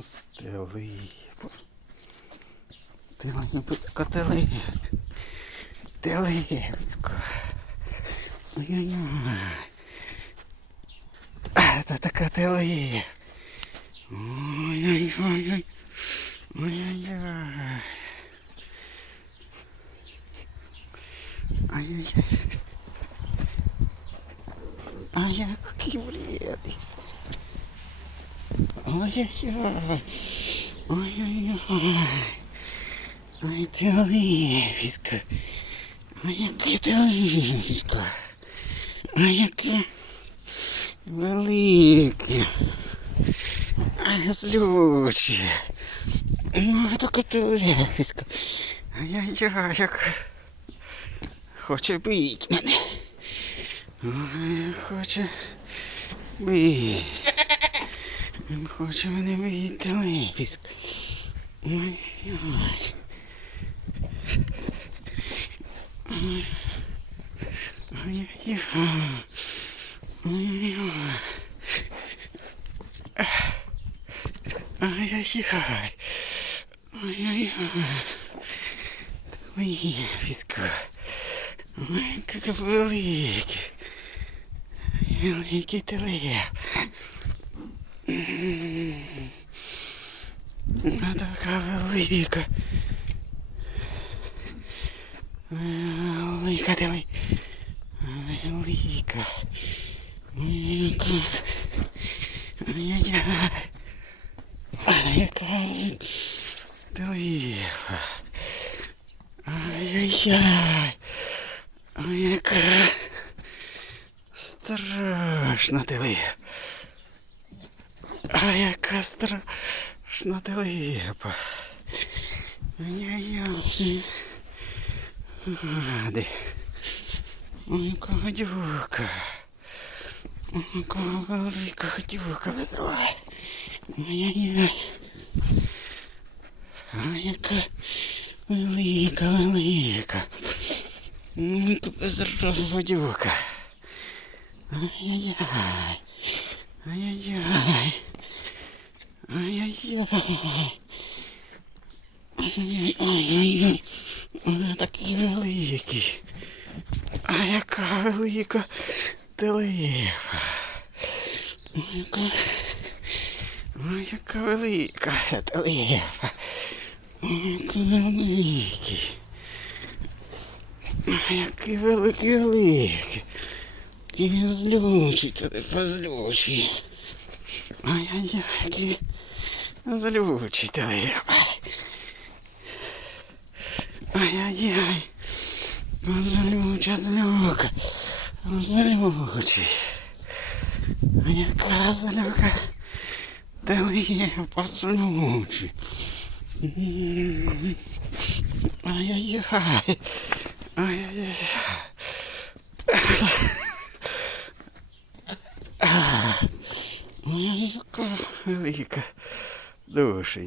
Стелипа. Телепка, телеп. Телепська. Ой-ой-ой. Це така телеп. Ой-ой-ой. Ой-ой-ой. Ай-яй-яй. Ай, який вредний. Ой-ой-ой. Ой-ой-ой. Ой, ти оливіська. Ой, який ти оливіська. Ой, яке велике. Ай, злюче. Ну, така ти оливіська. Ай-яй-яй, як хоче бить мене. Ой, хоче бить. Він хоче мене бити телевізка. Ой, ой. Ой. Ой-ой-ой. Ой-ой-ой. Ай-яй-яй. Ой-ой-ой. Телевізка. Ой, як великий. Великий телев. Така велика. Велика теле. Велика. Велика. Ай, яка телева. Ай-яй-яй. Яка страшна телева. А яка страшна телепа. Ай-яй-яй. Гади. Ой, гадюка. Ой, велика гадюка роги. Ай-яй-яй. А яка велика, велика. Роги гадюка. Ай-яй-яй. Ай-яй-яй. Ай-яй-яй. Ай-яй-яй. Вони такі великі. А яка велика телева. Ой, яка, ой, яка велика телева. Ой, яка великі. Ой, які великі великі. Які злючі, телефа злючі. Ай-яй-яй, які злючі телева. Ай-яй-яй. Злюча, злюка. Злючий. А яка злюка. Телева злючий. Ай-яй-яй. Ай-яй-яй. Яка велика душа.